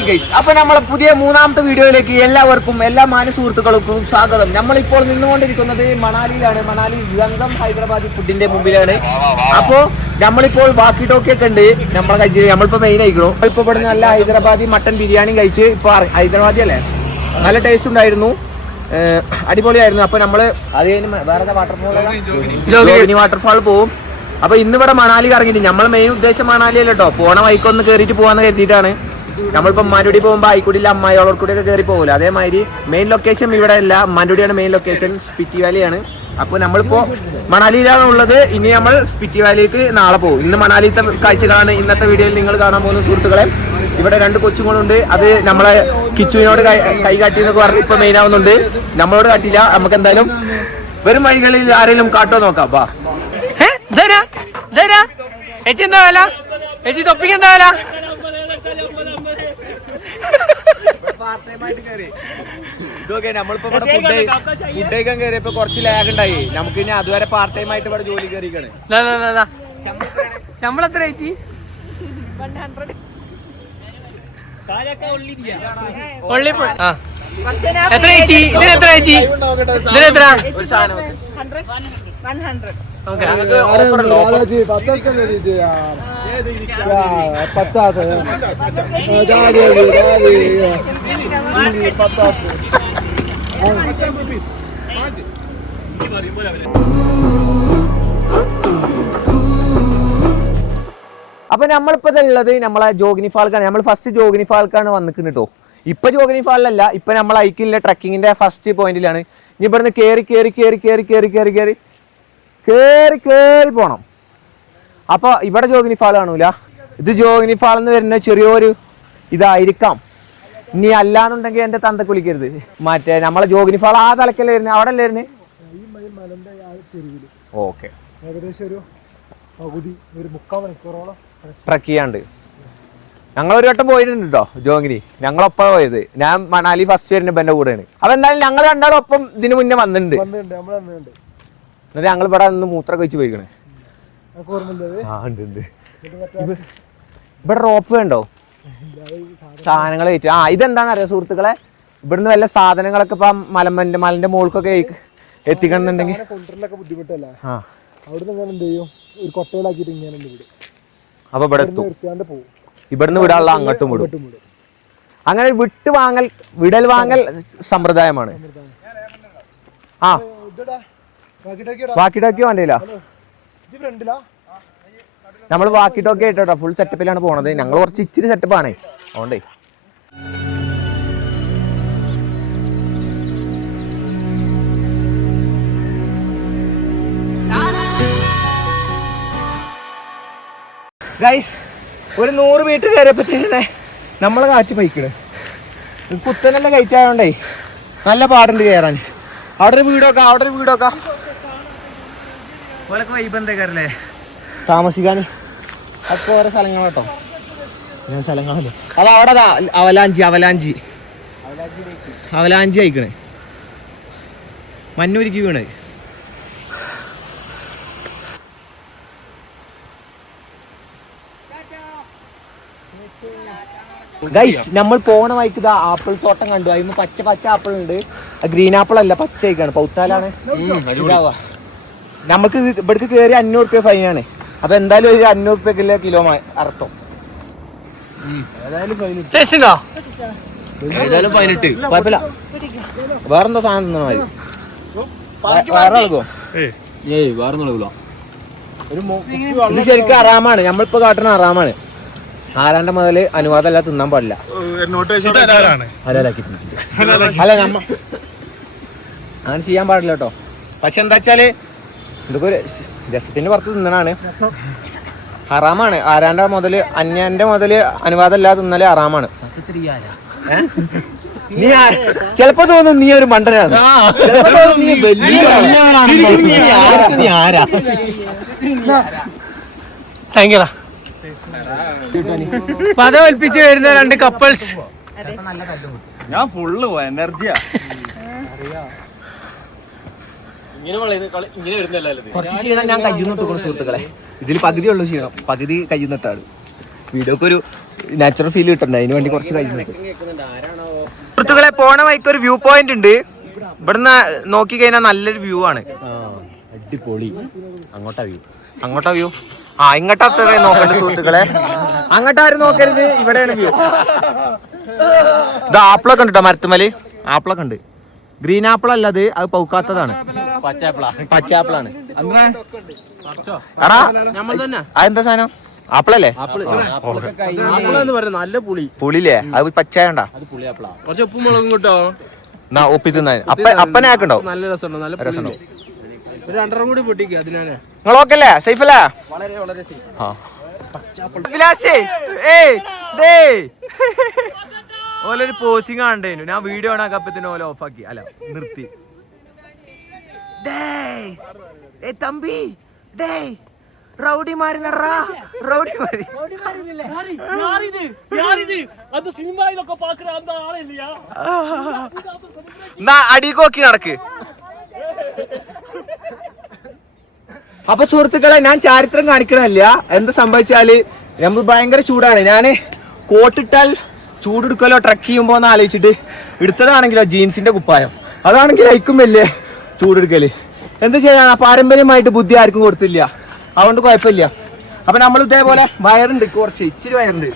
Hi guys, അപ്പൊ നമ്മളെ പുതിയ മൂന്നാമത്തെ വീഡിയോയിലേക്ക് എല്ലാവർക്കും എല്ലാ മാന്യ സുഹൃത്തുക്കൾക്കും സ്വാഗതം. നമ്മളിപ്പോൾ നിന്നുകൊണ്ടിരിക്കുന്നത് മണാലിയിലാണ്. മണാലി ഗംഗം ഹൈദരാബാദി ഫുഡിന്റെ മുമ്പിലാണ്. അപ്പോ നമ്മളിപ്പോൾ വാക്കി ടോക്കിയൊക്കെ ഉണ്ട് നമ്മളെ കഴിച്ച്. നമ്മളിപ്പോ മെയിൻ ആയിക്കണോ ഇപ്പൊ ഇവിടെ നല്ല ഹൈദരാബാദി മട്ടൻ ബിരിയാണി കഴിച്ച്. ഇപ്പൊ ഹൈദരാബാദി അല്ലേ, നല്ല ടേസ്റ്റ് ഉണ്ടായിരുന്നു, അടിപൊളിയായിരുന്നു. അപ്പൊ നമ്മള് അത് കഴിഞ്ഞ് വേറെ വാട്ടർഫാൾ പോവും. അപ്പൊ ഇന്നിവിടെ മണാലി കറങ്ങിയിട്ട് നമ്മളെ മെയിൻ ഉദ്ദേശം മണാലിയല്ല കേട്ടോ, പോണ വൈക്കൊന്ന് കയറിയിട്ട് പോകാന്ന് കരുതിയിട്ടാണ്. നമ്മളിപ്പോൾ അമ്മാനുടി പോകുമ്പോൾ ആയിക്കൂടില്ല അമ്മായിയോളോട് കൂടിയൊക്കെ കയറി പോകില്ല. അതേമാതിരി മെയിൻ ലൊക്കേഷൻ ഇവിടെ അല്ല, അമ്മാനുടിയാണ് മെയിൻ ലൊക്കേഷൻ, സ്പിറ്റി വാലിയാണ്. അപ്പോൾ നമ്മളിപ്പോൾ മണാലിയിലാണ് ഉള്ളത്. ഇനി നമ്മൾ സ്പിറ്റി വാലിക്ക് നാളെ പോകും. ഇന്ന് മണാലിത്തെ കാഴ്ചകളാണ് ഇന്നത്തെ വീഡിയോയിൽ നിങ്ങൾ കാണാൻ പോകുന്ന സുഹൃത്തുക്കളെ. ഇവിടെ 2 കൊച്ചുങ്ങളുണ്ട്. അത് നമ്മളെ കിച്ചുവിനോട് കൈ കാട്ടി എന്നൊക്കെ പറഞ്ഞ് ഇപ്പൊ മെയിൻ ആവുന്നുണ്ട്. നമ്മളോട് കാട്ടില്ല. നമുക്ക് എന്തായാലും വരും വഴികളിൽ ആരെങ്കിലും കാട്ടോ നോക്കാം. വാ. എന്താ വില ചേച്ചി, തൊപ്പിക്ക് എന്താ വില? നമ്മളിപ്പോ ഫുഡ് കഴിക്കാൻ കയറിയപ്പോ കുറച്ച് ലാഗ് ഉണ്ടായി. നമുക്ക് ഇനി അതുവരെ പാർട്ട് ടൈം ആയിട്ട് ഇവിടെ ജോലി കയറിക്കാണ്. ശമ്പളം എത്ര ചേച്ചി? 100. എത്ര ചേച്ചി? ഇതിനെത്ര ചേച്ചി? ഇതിനെത്ര? 100. ഓക്കെ, ഓഫർ ഉണ്ടോ? 50. അപ്പൊ നമ്മളിപ്പോ ഉള്ളത് നമ്മളെ ജോഗിനി ഫാൾക്കാണ്. നമ്മൾ ഫസ്റ്റ് ജോഗിനി ഫാൾക്കാണ് വന്നിട്ടുണ്ട് കേട്ടോ. ഇപ്പൊ ജോഗിനി ഫാളിലല്ല, ഇപ്പൊ നമ്മൾ ഹൈക്കിലെ ട്രക്കിങ്ങിന്റെ ഫസ്റ്റ് പോയിന്റിലാണ്. ഇനി ഇവിടുന്ന് കേറി പോണം. അപ്പൊ ഇവിടെ ജോഗിനി ഫാൾ കാണൂല. ഇത് ജോഗിനി ഫാൾ എന്ന് വരുന്ന ചെറിയൊരു ഇതായിരിക്കാം. ഇനി അല്ലാന്നുണ്ടെങ്കിൽ എന്റെ തന്തക്ക് വിളിക്കരുത്. മറ്റേ നമ്മളെ ജോഗിനി ഫാൾ ആ തലക്കല്ലേ വരുന്നത്, അവിടെ അല്ലേ വരുന്നത്? ഓക്കെ, ഏകദേശം ഒരു പകുതി ഒരു 3/4 മണിക്കൂറോളം ട്രക്ക് ചെയ്യാണ്ട്. ഞങ്ങളൊരു വട്ടം പോയിട്ടുണ്ട് കേട്ടോ ജോഗിനി. ഞങ്ങളൊപ്പം പോയത്. ഞാൻ മണാലി ഫസ്റ്റ് വരുന്ന എന്റെ കൂടെയാണ്. അപ്പൊ എന്തായാലും ഞങ്ങൾ രണ്ടാളും ഒപ്പം ഇതിന് മുന്നേ വന്നിട്ടുണ്ട്. എന്നിട്ട് ഞങ്ങൾ ഇവിടെ നിന്ന് മൂത്രമൊക്കെ വെച്ച് പോയിക്കണേ. ഇവിടെ റോപ്പ് വേണ്ടോ സാധനങ്ങൾ കയറ്റി. ഇതെന്താണെന്ന് അറിയാം സുഹൃത്തുക്കളെ, ഇവിടുന്ന് വല്ല സാധനങ്ങളൊക്കെ ഇപ്പൊ മലന്റെ മുകൾക്കൊക്കെ എത്തിക്കണമെന്നുണ്ടെങ്കിൽ ബുദ്ധിമുട്ടല്ല. ഒരു കൊട്ടയിലാക്കിയിട്ട് ഇങ്ങനെ അപ്പൊ ഇവിടെ എത്തും. ഇവിടുന്ന് വിടാനുള്ള അങ്ങോട്ടും വിടും. അങ്ങനെ വിടൽ വാങ്ങൽ സമ്പ്രദായമാണ്. വാക്കി ടോക്കിയോ വേണ്ടില്ല, നമ്മൾ വാക്കി ടോക്കി ആയിട്ടോ ഫുൾ സെറ്റപ്പിലാണ് പോണത്. ഞങ്ങൾ കുറച്ച് ഇച്ചിരി സെറ്റപ്പാണേ, അതുകൊണ്ടേ. ഗൈസ്, ഒരു 100 മീറ്റർ കയറിയപ്പോഴത്തേനെ നമ്മളെ കാറ്റ് പൈക്കണ്. കുത്തനെല്ലാം കയറ്റായോണ്ടേ നല്ല പാടുണ്ട് കയറാൻ. അവിടെ ഒരു വീടൊക്കെ ഓലൊക്കെ വൈബ് എന്തൊക്കെയല്ലേ താമസിക്കാൻ. അതൊക്കെ വേറെ സ്ഥലങ്ങളാട്ടോ, ഞാൻ സ്ഥലങ്ങളല്ലേ. അത് അവിടെ അവലാഞ്ചി അയക്കണേ, മഞ്ഞൂരിക്ക് വീണ്. ഗൈസ്, നമ്മൾ പോണ വഴിക്ക് ഇതാ ആപ്പിൾ തോട്ടം കണ്ടു. അതിന് പച്ച ആപ്പിൾ ഉണ്ട്. ഗ്രീൻ ആപ്പിൾ അല്ല, പച്ച ആയിക്കാണ്, പൗത്താലാണ്. നമുക്ക് ഇവിടേക്ക് കയറി 500 രൂപ ഫൈനാണ്. അപ്പൊ എന്തായാലും ഒരു 500 രൂപ കിലോ അർത്ഥം. കുഴപ്പമില്ല. വേറെന്താ സാധനം തിന്നണ മതി. വേറെ നൽകുമോ? ഇത് ശരിക്കും അറാമാണ്. നമ്മളിപ്പോ കാട്ടണ അറാമാണ്. 6 മുതൽ അനുവാദമല്ല, തിന്നാൻ പാടില്ല. അല്ല, അങ്ങനെ ചെയ്യാൻ പാടില്ല കേട്ടോ. പക്ഷെ എന്താ വെച്ചാല് ഇതൊക്കെ ഒരു രസത്തിന് പുറത്ത് തിന്നണാണ്, ഹറാമാണ്. 6 മുതൽ അന്യന്റെ മുതൽ അനുവാദമല്ലാതെ തിന്നല് ഹറാമാണ്. നീ ചിലപ്പോ തോന്നും നീ ഒരു മണ്ടനാണ്. പദവൽപ്പിച്ച് വരുന്ന 2 കപ്പിൾസ്. ഞാൻ ഫുള്ള് എനർജിയാ. കുറച്ച് ക്ഷീണം ഞാൻ കയ്യിൽ നിന്നിട്ട് സുഹൃത്തുക്കളെ. ഇതിൽ പകുതിയുള്ളൂ ക്ഷീണം, പകുതി കയ്യിൽ നിന്നിട്ടാണ്. വീഡിയോക്ക് ഒരു നാച്ചുറൽ ഫീൽ കിട്ടണ്ടേ, അതിന് വേണ്ടി കുറച്ച് കഴിഞ്ഞു. സുഹൃത്തുക്കളെ, പോണ വഴിക്ക് ഒരു വ്യൂ പോയിന്റ് ഉണ്ട്. ഇവിടുന്ന് നോക്കി കഴിഞ്ഞാൽ നല്ലൊരു വ്യൂ ആണ്. അടിപൊളി. അങ്ങോട്ടാ വ്യൂ. ഇങ്ങോട്ടാ അത്ര നോക്കണ്ട സുഹൃത്തുക്കളെ, അങ്ങോട്ടാരും നോക്കരുത്, ഇവിടെയാണ് വ്യൂ. ഇത് ആപ്പിളൊക്കെ ഉണ്ട് കേട്ടോ, മരത്തുമല് ആപ്പിളൊക്കെ ഉണ്ട്. ഗ്രീൻ ആപ്പിൾ അല്ല, അത് പൗക്കാത്തതാണ്, പച്ചാപ്പിളാണ്. എടാ അതെന്താ സാധനം? ആപ്പിളല്ലേ? നല്ല പുളി പുളിയില്ലേ? അത് പച്ചായണ്ടാ, കുറച്ച് ഉപ്പും മുളകും കിട്ടോ ഒപ്പി തിന്നാൻ. അപ്പനെ ആക്കണ്ടോ? നല്ല രസമുണ്ടോ? നല്ല രസമുണ്ടോ? ഒരു 2 കൂടി പൊട്ടിക്കുക അതിനാണ്. നിങ്ങളോക്കല്ലേ? സേഫല്ലേ? ഓലൊരു പോസിങ് ആണ്ടേനു, ഞാൻ വീഡിയോ ആണ് അപ്പത്തിന് ഓല ഓഫാക്കി, അല്ല നിർത്തി. തമ്പി റൗഡിമാരി നടറാ, റൗഡിമാരി അടിക്കോക്കി നടക്ക്. അപ്പൊ സുഹൃത്തുക്കളെ, ഞാൻ ചാരിത്രം കാണിക്കണല്ല. എന്താ സംഭവിച്ചാല് നമ്മൾ ഭയങ്കര ചൂടാണ്. ഞാന് കോട്ടിട്ടാൽ ചൂടെടുക്കലോ ട്രക്ക് ചെയ്യുമ്പോ എന്ന് ആലോചിച്ചിട്ട് എടുത്തതാണെങ്കിലോ ജീൻസിന്റെ കുപ്പായം, അതാണെങ്കിൽ അയക്കും വലിയ ചൂടെടുക്കല്. എന്ത് ചെയ്യാനാ, പാരമ്പര്യമായിട്ട് ബുദ്ധി ആർക്കും കൊടുത്തില്ല, അതുകൊണ്ട് കുഴപ്പമില്ല. അപ്പൊ നമ്മൾ ഇതേപോലെ വയറുണ്ട്, കുറച്ച് ഇച്ചിരി വയറുണ്ട്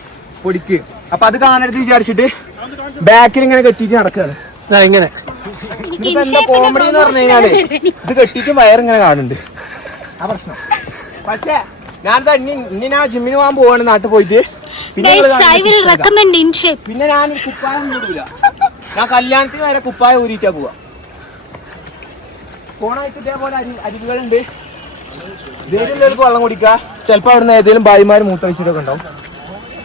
പൊടിക്ക്. അപ്പൊ അത് കാണരുത് വിചാരിച്ചിട്ട് ബാക്കിൽ ഇങ്ങനെ കെട്ടിയിട്ട് നടക്കുകയാണ്. ഇങ്ങനെ ഇനിയിപ്പോ എന്താ കോമഡി എന്ന് പറഞ്ഞു കഴിഞ്ഞാല് ഇത് കെട്ടിയിട്ട് വയറിങ്ങനെ കാണുന്നുണ്ട്, ആ പ്രശ്നം. പക്ഷേ ഞാനിതാ ഇനി ഞാൻ ജിമ്മിന് പോകാൻ പോവാണ് നാട്ടിൽ പോയിട്ട്. പിന്നെ ഞാൻ കുപ്പായം ഊരില്ല, ഞാൻ കല്യാണത്തിന് വരെ കുപ്പായം ഊരിയിട്ടാ പോവാ. പോണായിട്ട് ഇതേപോലെ അരുവികളുണ്ട്, ഇതിലേക്ക് വെള്ളം കുടിക്കുക. ചിലപ്പോൾ അവിടുന്ന് ഏതെങ്കിലും ഭായിമാര് മൂത്രഴിച്ചിട്ടൊക്കെ ഉണ്ടാവും.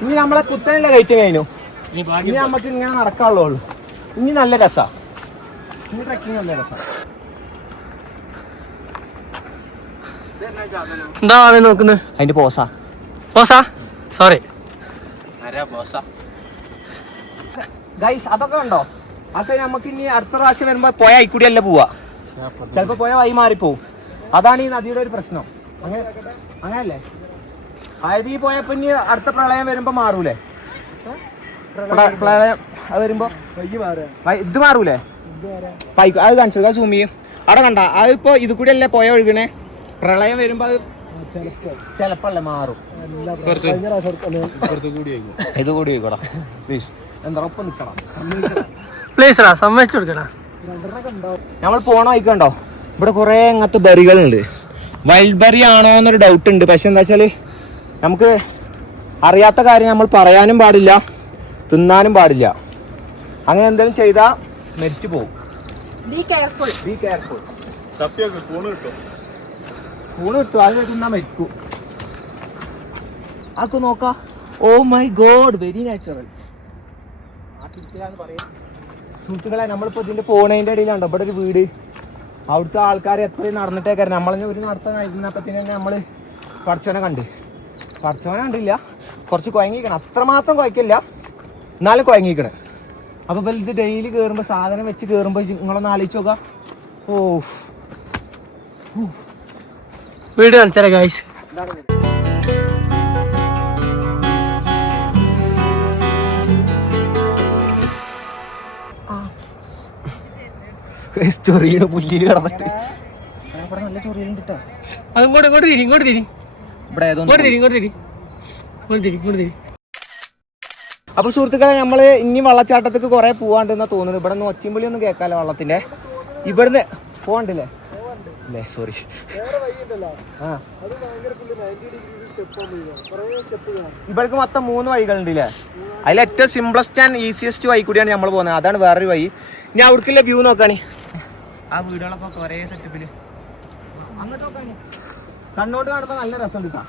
ഇനി നമ്മളെ കുത്തനല്ല കയറ്റം കഴിഞ്ഞു, ഇനി നമുക്ക് ഇങ്ങനെ നടക്കാനുള്ളൂ. ഇനി നല്ല രസാ, ഇനി ട്രക്കിങ് നല്ല രസാ. എന്താ നോക്കുന്നത്? അതിന്റെ പോസാ സോറി ഗൈസ്, അതൊക്കെ ഉണ്ടോ? അതൊക്കെ നമുക്ക് ഇനി അടുത്ത പ്രാവശ്യം വരുമ്പോ പോയ അയിക്കൂടിയല്ല പോവാ, ചിലപ്പോ പോയ വഴി മാറിപ്പോവും. അതാണ് ഈ നദിയുടെ ഒരു പ്രശ്നം. അങ്ങനല്ലേ? അതായത് ഈ പോയപ്പോ ഇനി അടുത്ത പ്രളയം വരുമ്പോ മാറൂലേ? പ്രളയം അത് വരുമ്പോ ഇത് മാറൂലേ? അത് കാണിച്ചു, അത് സൂം ചെയ്യും. അവിടെ കണ്ട അതിപ്പോ ഇത് കൂടി അല്ലേ പോയ ഒഴുകണേ. പ്രളയം വരുമ്പോ അത് ചെലപ്പല്ലേ മാറും. ഇത് കൂടി പോയിക്കോടാ പ്ലീസ്, എന്താ ഒപ്പം നിക്കണം പ്ലീസ്, സമ്മതിച്ചു കൊടുക്കണ. നമ്മൾ പോണ വഴിക്കണ്ടോ, ഇവിടെ കുറെ അങ്ങനത്തെ ബെറികളുണ്ട്. വൈൽഡ് ബെറി ആണോ എന്നൊരു ഡൗട്ട് ഉണ്ട്. പക്ഷെ എന്താ വെച്ചാല് നമുക്ക് അറിയാത്ത കാര്യം നമ്മൾ പറയാനും പാടില്ല, തിന്നാനും പാടില്ല. അങ്ങനെ എന്തെങ്കിലും ചെയ്താൽ മരിച്ചു പോകും. കൂണ് കിട്ടും, അത് തിന്നാൻ മരിക്കും. ആക്കു നോക്കാം. Oh my God, very natural. സുഹൃത്തുക്കളെ, നമ്മളിപ്പോ ഇതിന്റെ പോണതിന്റെ ഇടയിലുണ്ടോ ഇവിടെ ഒരു വീട്. അവിടുത്തെ ആൾക്കാർ എത്രയും നടന്നിട്ടേക്കാരം. നമ്മളെ ഒരു നടത്തുന്നപ്പത്തിന് തന്നെ നമ്മള് പടച്ചവനെ കണ്ടില്ല, കുറച്ച് കുഴങ്ങിക്കണം. അത്രമാത്രം കുഴക്കില്ല, എന്നാലും കുഴങ്ങിക്കണം. അപ്പൊ ഇത് ഡെയിലി കയറുമ്പോ, സാധനം വെച്ച് കയറുമ്പോ നിങ്ങളൊന്ന് ആലോചിച്ച് നോക്കാം. ഓ വീട് കാണിച്ചാലേ ഗൈസ്. ചൊറിയുടെ പുല്ലില് കിടന്നിട്ട് നല്ല ചൊറിയുണ്ട് കേട്ടോ. അപ്പൊ സുഹൃത്തുക്കളെ, നമ്മള് ഇനി വെള്ളച്ചാട്ടത്തേക്ക് കുറെ പോവാണ്ടെന്നാ തോന്നുന്നത്. ഇവിടെ നിന്ന് ഒച്ചമ്പളി ഒന്നും കേൾക്കാലോ വെള്ളത്തിന്റെ. ഇവിടുന്ന് പോവാണ്ടില്ലേ? സോറി. ഇവിടേക്ക് മൊത്തം 3 വഴികളുണ്ടല്ലേ? അതിൽ ഏറ്റവും സിംപ്ലസ്റ്റ് ആൻഡ് ഈസിയസ്റ്റ് വഴി കൂടിയാണ് നമ്മൾ പോകുന്നത്. അതാണ് വേറൊരു വഴി. ഇനി അവിടേക്കുള്ള വ്യൂ നോക്കാണി. ആ വീടുകളൊക്കെ ഒരേ സെറ്റപ്പില് അങ്ങോട്ട് നോക്കാണി. കണ്ണോട്ട് കാണുമ്പോ നല്ല രസം കിട്ടാം.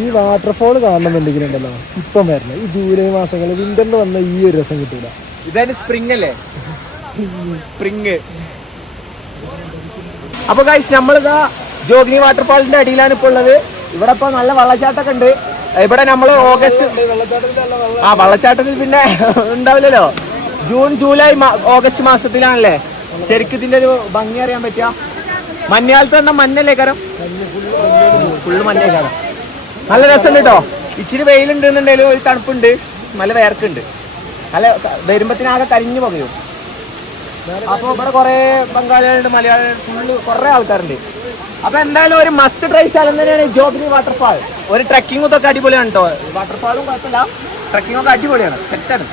ഈ വാട്ടർഫോൾ കാണണമെന്നുണ്ടെങ്കിലുണ്ടല്ലോ ഇപ്പം വരണം. ഈ ജൂലൈ മാസങ്ങളിൽ വിന്ററിൽ വന്ന ഈ ഒരു രസം കിട്ടൂല. ഇതായത് സ്പ്രിംഗ് അല്ലേ? സ്പ്രിംഗ്. അപ്പൊ ഗൈസ്, നമ്മളിതാ ജോഗിനി വാട്ടർഫാളിന്റെ അടിയിലാണ് ഇപ്പോൾ ഉള്ളത്. ഇവിടെ ഇപ്പൊ നല്ല വെള്ളച്ചാട്ടമൊക്കെ ഉണ്ട്. ഇവിടെ നമ്മള് ഓഗസ്റ്റ് വെള്ളച്ചാട്ടത്തിൽ പിന്നെ ഉണ്ടാവില്ലല്ലോ. ജൂൺ ജൂലൈ ഓഗസ്റ്റ് മാസത്തിലാണല്ലേ ശരിക്കും ഇതിന്റെ ഒരു ഭംഗി അറിയാൻ പറ്റുക. മഞ്ഞാലത്ത് തന്നെ മഞ്ഞല്ലേ കാരം, ഫുള്ള് മഞ്ഞേ കാരം. നല്ല രസമുണ്ട് കേട്ടോ. ഇച്ചിരി വെയിലുണ്ടെന്നുണ്ടെങ്കിലും ഒരു തണുപ്പുണ്ട്, നല്ല വേർക്കുണ്ട്. നല്ല വരുമ്പത്തിനാകെ കരിഞ്ഞു പകയും. അപ്പോൾ ഇവിടെ കുറേ ബംഗാളികളുണ്ട്, മലയാളികളുണ്ട്, ഫുള്ള് കുറേ ആൾക്കാരുണ്ട്. അപ്പൊ എന്തായാലും ഒരു മസ്റ്റ് ട്രൈ സ്ഥലം തന്നെയാണ് ജോഗ്നി വാട്ടർഫാൾ. ഒരു ട്രക്കിംഗ് ഒക്കെ അടിപൊളിയാണ് കേട്ടോ. വാട്ടർഫാളും കുഴപ്പമില്ല, ട്രക്കിംഗ് ഒക്കെ അടിപൊളിയാണ്, സെറ്റാണ്.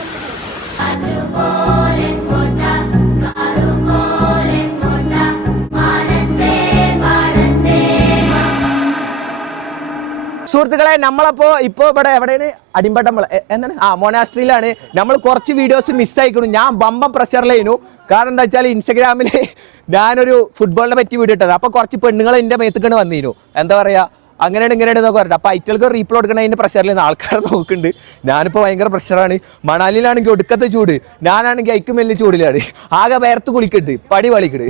സുഹൃത്തുക്കളെ, നമ്മളപ്പോ ഇപ്പൊ ഇവിടെ എവിടെയാണ്? അടിമ്പട്ടം എന്താണ് മൊനാസ്ട്രിയിലാണ്. നമ്മൾ കുറച്ച് വീഡിയോസ് മിസ്സായിക്കണം. ഞാൻ ബമ്പം പ്രഷറിലായിരുന്നു. കാരണം എന്താ വെച്ചാൽ ഇൻസ്റ്റഗ്രാമിൽ ഞാനൊരു ഫുട്ബോളിനെ പറ്റി വീഡിയോ ഇട്ടത്. അപ്പൊ കുറച്ച് പെണ്ണുങ്ങൾ എൻ്റെ മേത്തേക്കാണ് വന്നിരുന്നു. എന്താ പറയാ, അങ്ങനെയാണ് ഇങ്ങനെയാണ് എന്നൊക്കെ പറഞ്ഞിട്ട്. അപ്പൊ ഐറ്റൾക്ക് റീപ്ലോ എടുക്കണതിന്റെ പ്രഷറിൽ ആൾക്കാരെ നോക്കുന്നുണ്ട്. ഞാനിപ്പോൾ ഭയങ്കര പ്രഷറാണ്. മണാലിയിലാണെങ്കിൽ ഒടുക്കത്തെ ചൂട്, ഞാനാണെങ്കിൽ ഐക്കും വലിയ ചൂടിലാണ്. ആകെ വേർത്ത് കുളിക്കട്ട്, പടി വളിക്കട്ട്.